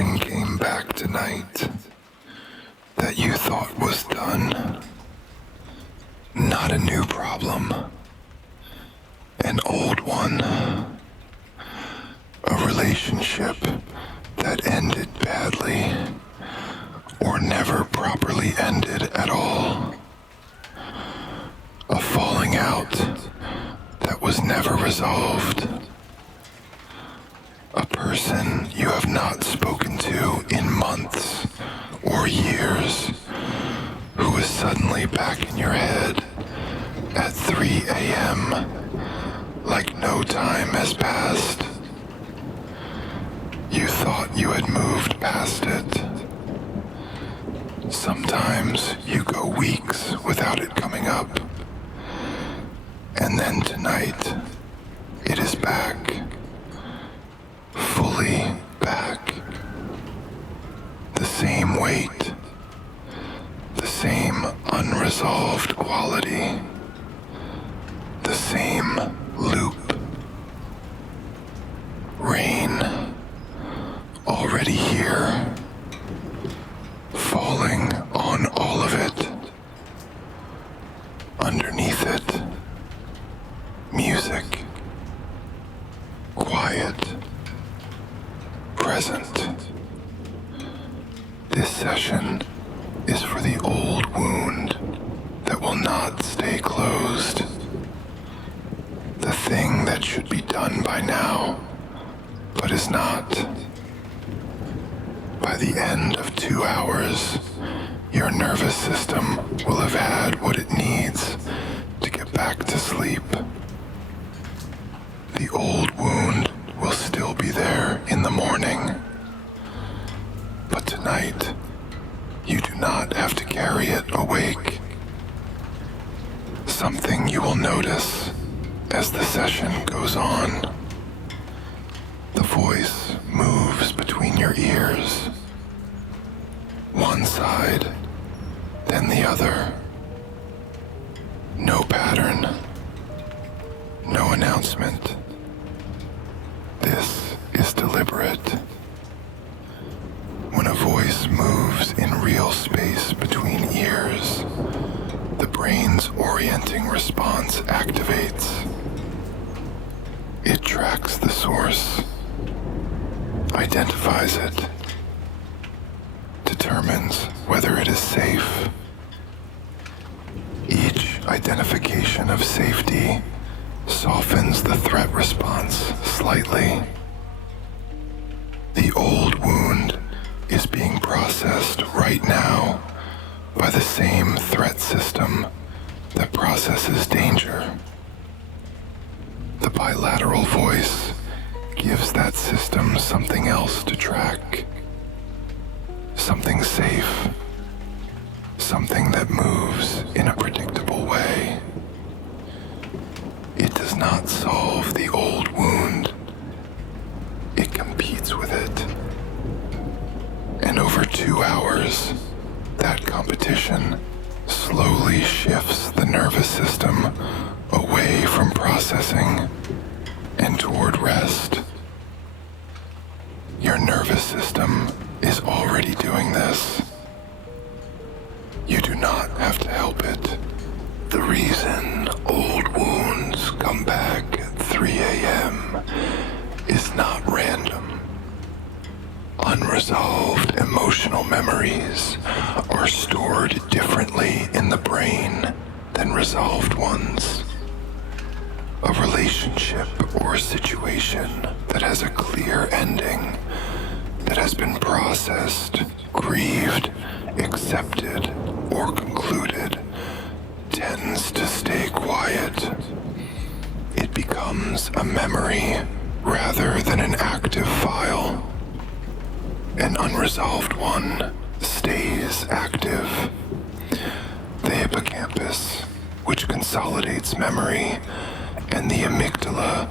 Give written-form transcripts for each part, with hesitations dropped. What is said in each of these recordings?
Something came back tonight that you thought was done. Not a new problem. An old one. A relationship that ended badly or never properly ended at all. A falling out that was never resolved. A person you have not spoken to in months or years who is suddenly back in your head at 3 a.m. like no time has passed. You thought you had moved past it. Sometimes you go weeks without it coming up. And then tonight, it is back. Fully back. The same weight. The same unresolved quality. The same loop. Rain. Already here. Falling on all of it. Underneath it. Music. Quiet. Present. This session is for the old wound that will not stay closed. The thing that should be done by now, but is not. By the end of 2 hours, your nervous system will have had what it needs to get back to sleep. The old wound will still be there in the morning. But tonight, you do not have to carry it awake. Something you will notice as the session goes on. The voice moves between your ears. One side, then the other. No pattern. No announcement. This is deliberate. When a voice moves in real space between ears, the brain's orienting response activates. It tracks the source, identifies it, determines whether it is safe. Each identification of safety softens the threat response slightly. The old wound is being processed right now by the same threat system that processes danger. The bilateral voice gives that system something else to track. Something safe. Something that moves in a predictable way. It does not solve the old wound. It competes with it. And over 2 hours, that competition slowly shifts the nervous system away from processing and toward rest. Your nervous system is already doing this. You do not have to help it. The reason old wounds come back at 3 a.m. is not random. Unresolved emotional memories are stored differently in the brain than resolved ones. A relationship or a situation that has a clear ending, that has been processed, grieved, accepted, or concluded, tends to stay quiet. It becomes a memory rather than an active file. An unresolved one stays active. The hippocampus, which consolidates memory, and the amygdala,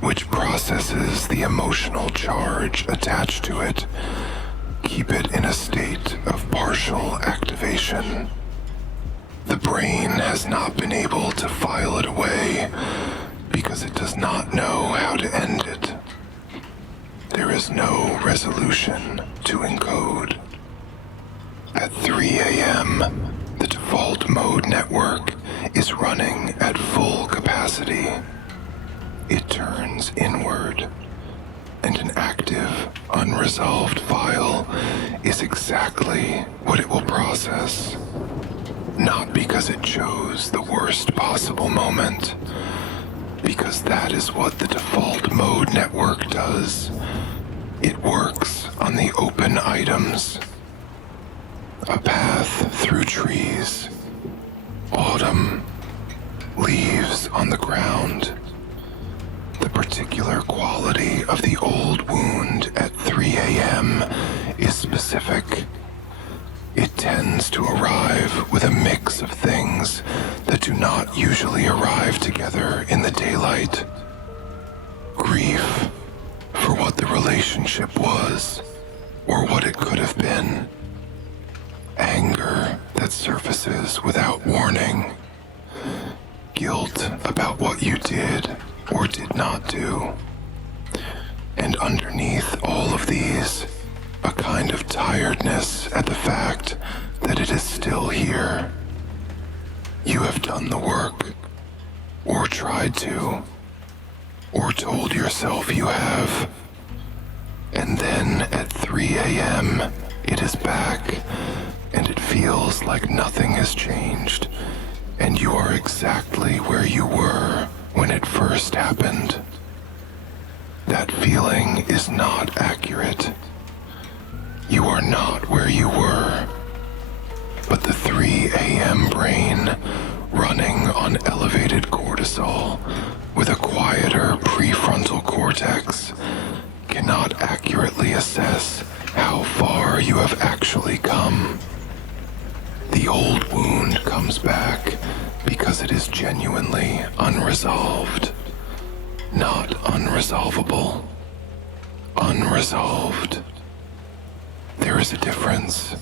which processes the emotional charge attached to it, keep it in a state of partial activation. The brain has not been able to file it away because it does not know how to end it. There is no resolution to encode. At 3 a.m., the default mode network is running at full capacity. It turns inward, and an active, unresolved file is exactly what it will process. Not because it chose the worst possible moment, because that is what the default mode network does. It works on the open items. A path through trees, autumn, leaves on the ground. The particular quality of the old wound at 3 a.m. is specific. It tends to arrive with a mix of things that do not usually arrive together in the daylight. Grief for what the relationship was, or what it could have been. Anger that surfaces without warning. Guilt about what you did or did not do. And underneath all of these, a kind of tiredness at the fact that it is still here. You have done the work, or tried to, or told yourself you have. And then at 3 a.m., it is back, and it feels like nothing has changed, and you are exactly where you were when it first happened. That feeling is not accurate. You are not where you were, but the 3 a.m. brain running on elevated cortisol with a quieter prefrontal cortex cannot accurately assess how far you have actually come. The old wound comes back because it is genuinely unresolved, not unresolvable. Unresolved. There is a difference.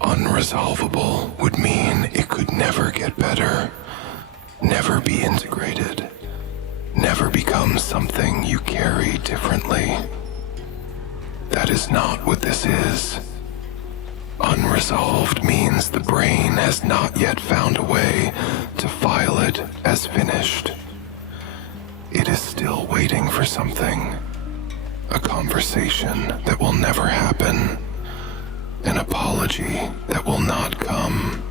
Unresolvable would mean it could never get better, never be integrated, never become something you carry differently. That is not what this is. Unresolved means the brain has not yet found a way to file it as finished. It is still waiting for something. A conversation that will never happen. An apology that will not come.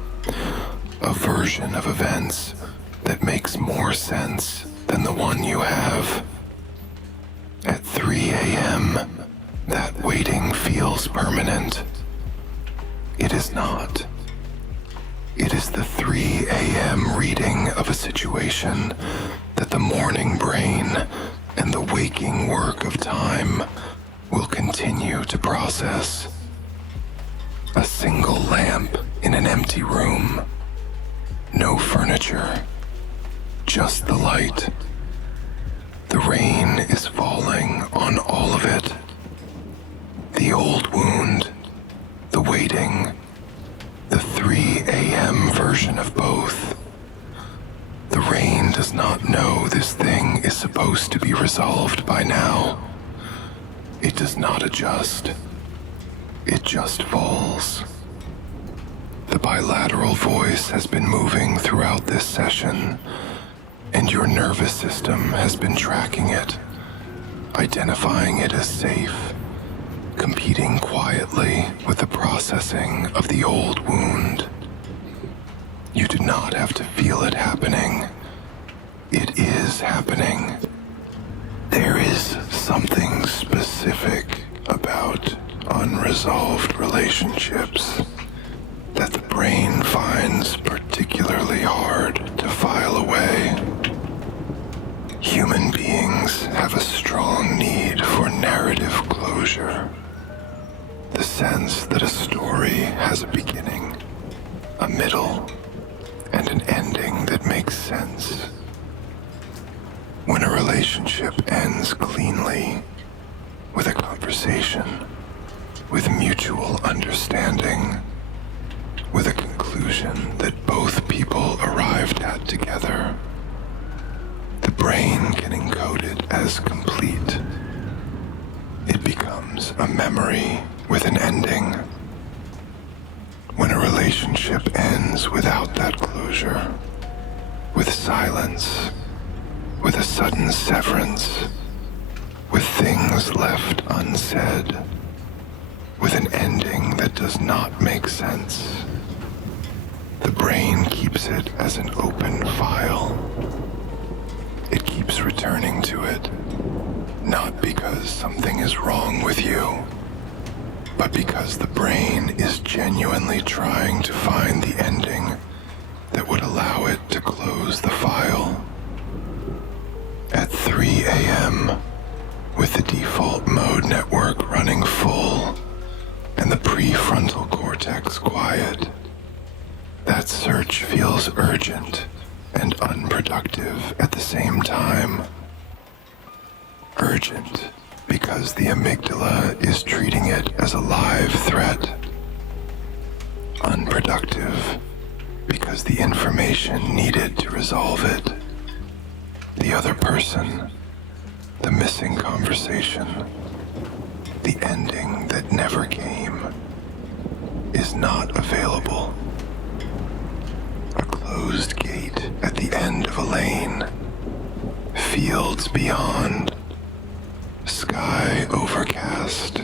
A version of events that makes more sense than the one you have. At 3 a.m., that waiting feels permanent. It is not. It is the 3 a.m. reading of a situation that the morning brain and the waking work of time will continue to process. A single lamp in an empty room. No furniture. Just the light. The rain is falling on all of it. The old wound. The waiting. The 3 a.m. version of both. The rain does not know this thing is supposed to be resolved by now. It does not adjust. It just falls. The bilateral voice has been moving throughout this session, and your nervous system has been tracking it, identifying it as safe, competing quietly with the processing of the old wound. You do not have to feel it happening. It is happening. There is something specific about unresolved relationships that the brain finds particularly hard to file away. Human beings have a strong need for narrative closure. The sense that a story has a beginning, a middle, and an ending that makes sense. When a relationship ends cleanly, with a conversation, with mutual understanding, with a conclusion that both people arrived at together, the brain can encode it as complete. becomes a memory with an ending. When a relationship ends without that closure, with silence, with a sudden severance, with things left unsaid, with an ending that does not make sense, the brain keeps it as an open file. It keeps returning to it, not because something is wrong with you, but because the brain is genuinely trying to find the ending that would allow it to close the file. At 3 a.m., with the default mode network running full and the prefrontal cortex quiet, that search feels urgent and unproductive at the same time. Urgent because the amygdala is treating it as a live threat. Unproductive because the information needed to resolve it, the other person, the missing conversation, the ending that never came, is not available. A closed gate at the end of a lane, fields beyond, sky overcast.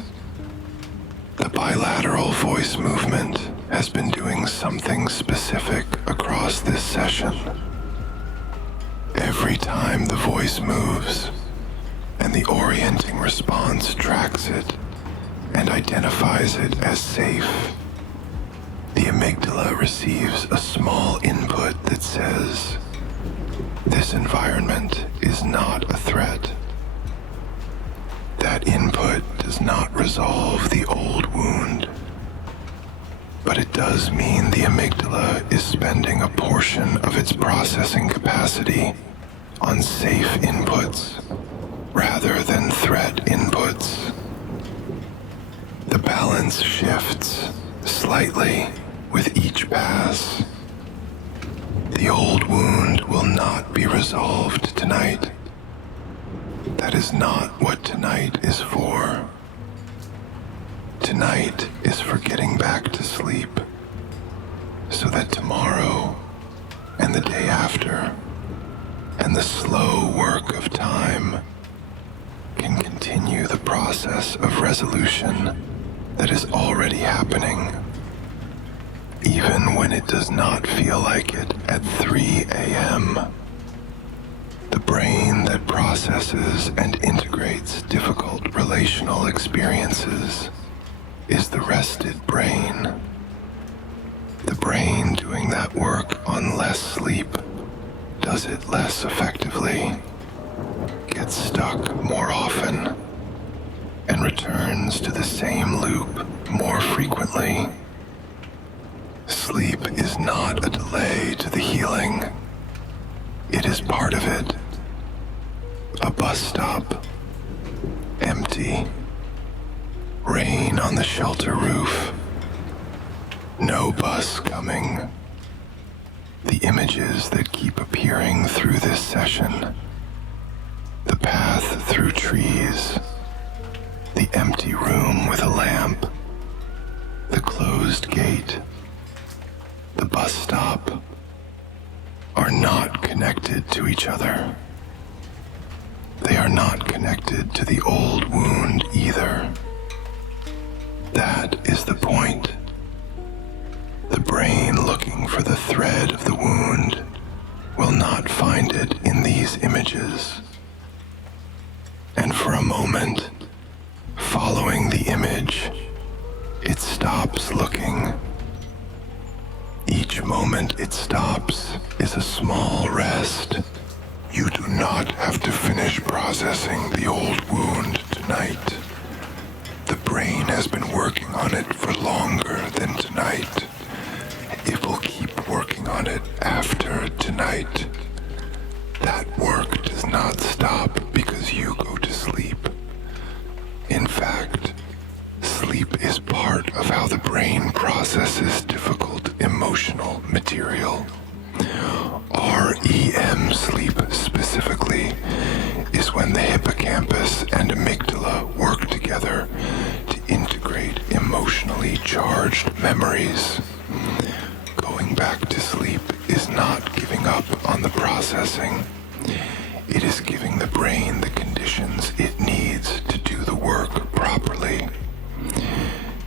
The bilateral voice movement has been doing something specific across this session. Every time the voice moves, and the orienting response tracks it and identifies it as safe, the amygdala receives a small input that says, "This environment is not a threat." That input does not resolve the old wound, but it does mean the amygdala is spending a portion of its processing capacity on safe inputs rather than threat inputs. The balance shifts slightly with each pass. The old wound will not be resolved tonight. That is not what tonight is for. Tonight is for getting back to sleep, so that tomorrow and the day after and the slow work of time can continue the process of resolution that is already happening, even when it does not feel like it at 3 a.m. The brain that processes and integrates difficult relational experiences is the rested brain. The brain doing that work on less sleep does it less effectively, gets stuck more often, and returns to the same loop more frequently. Sleep is not a delay to the healing. It is part of it. A bus stop, empty, rain on the shelter roof, no bus coming. The images that keep appearing through this session, the path through trees, the empty room with a lamp, the closed gate, the bus stop, are not connected to each other. They are not connected to the old wound either. That is the point. The brain looking for the thread of the wound will not find it in these images. And for a moment, following the image, it stops looking. Each moment it stops is a small rest. You do not have to finish processing the old wound tonight. The brain has been working on it for longer than tonight. It will keep working on it after tonight. That work does not stop because you go to sleep. In fact, sleep is part of how the brain processes difficult emotional material. REM sleep specifically is when the hippocampus and amygdala work together charged memories. Going back to sleep is not giving up on the processing. It is giving the brain the conditions it needs to do the work properly.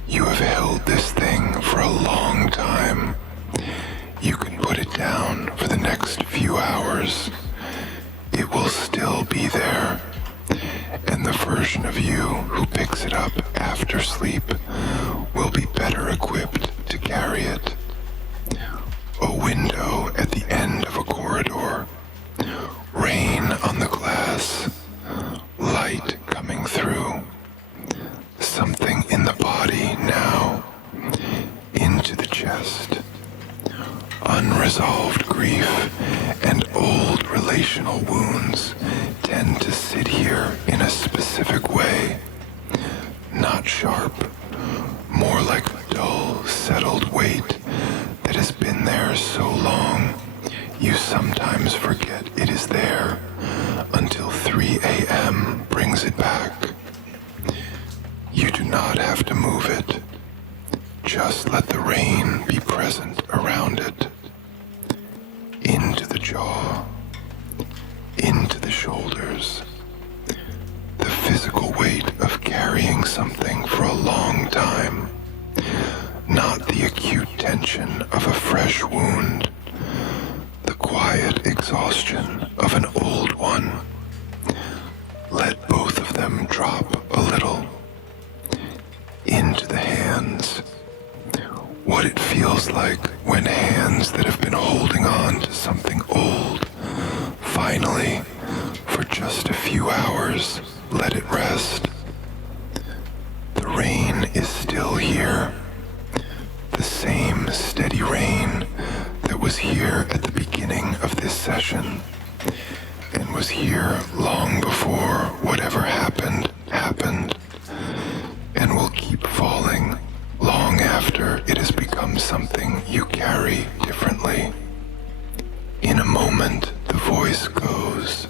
You have held this thing for a long time. You can put it down for the next few hours. It will still be there. And the version of you who picks it up after sleep will be better equipped to carry it. A window at the end of a corridor, rain on the glass, light coming through, something in the body now, into the chest. Unresolved grief and old relational wounds tend to sit here in a specific way, not sharp, more like a dull, settled weight that has been there so long you sometimes forget it is there until 3 a.m. brings it back. You do not have to move it. Just let the rain be present around it. Into the jaw, into the shoulders. The physical weight of carrying something for a long time, not the acute tension of a fresh wound, the quiet exhaustion of an old one. Let both of them drop a little. Into the hands. What it feels like when hands that have been holding on to something old finally, for just a few hours, let it rest. The rain is still here. The same steady rain that was here at the beginning of this session and was here long before whatever happened, and will keep falling long after it has become something you carry differently. In a moment, the voice goes.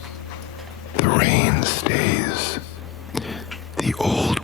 The rain stays. The old